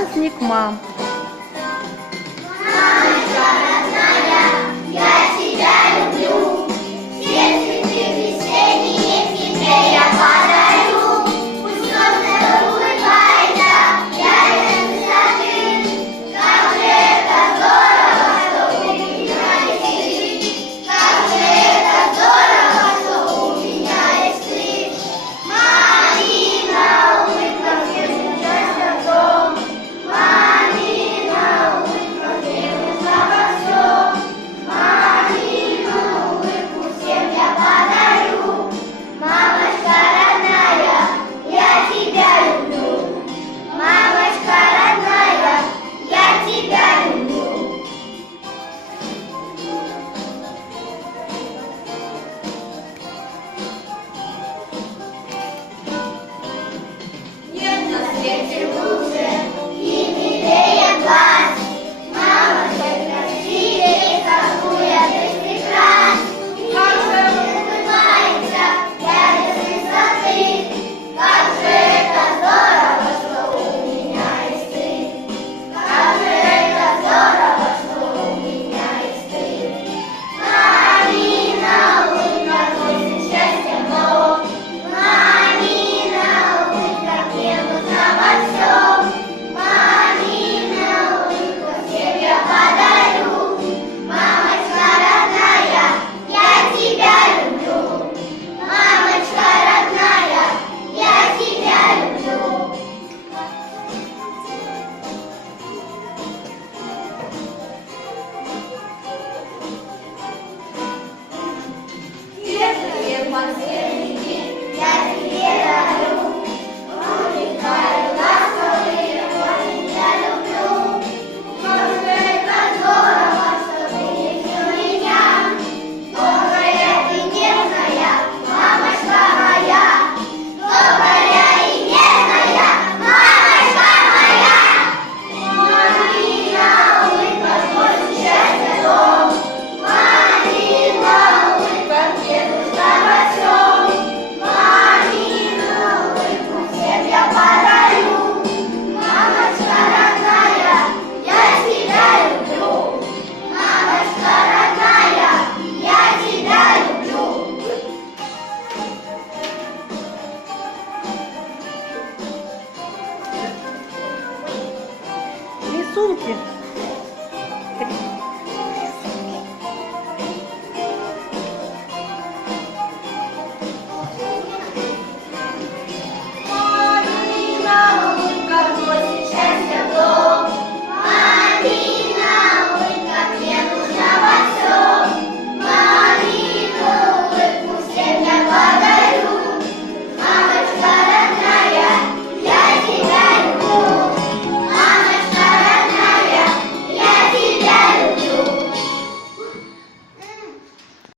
праздник мам. Мамочка родная, я тебя люблю. Все цветы весенние тебе я подарю. Пусть солнце улыбается, яркой высоты. Как же это здорово, что у меня есть ты. Как же это здорово, что у меня есть ты. Мамина улыбка всем счастья в дом. Мамина улыбка всем во всем. Мамину улыбку всем я подарю. Мамочка родная, я тебя люблю. Мамочка родная, я тебя люблю. Нет на свете лучше и милее глаз. Мамочка красивее, какую ты прекрасна. Как же улыбается, глядя с высоты. Как же это здорово, что у меня есть ты. Как же это здорово, что у меня есть ты. Мамина улыбка носит счастье в дом. Мамина улыбка мне нужна во всем. Мамина улыбка всем я подарю. Мамочка родная, я тебя люблю. Мамочка родная, я тебя люблю. Светлые подсвечники я тебе дарю. Руки твои ласковые, очень я люблю. Как же это здорово, что ты есть у меня. Добрая и нежная, мамочка моя. Добрая и нежная, мамочка моя. Мамина улыбка носит счастье в дом. Мамина улыбка мне нужна во всем. Мамину улыбку всем я подарю. Мамочка родная, я тебя люблю. Мамочка родная, я тебя люблю. Рисунки.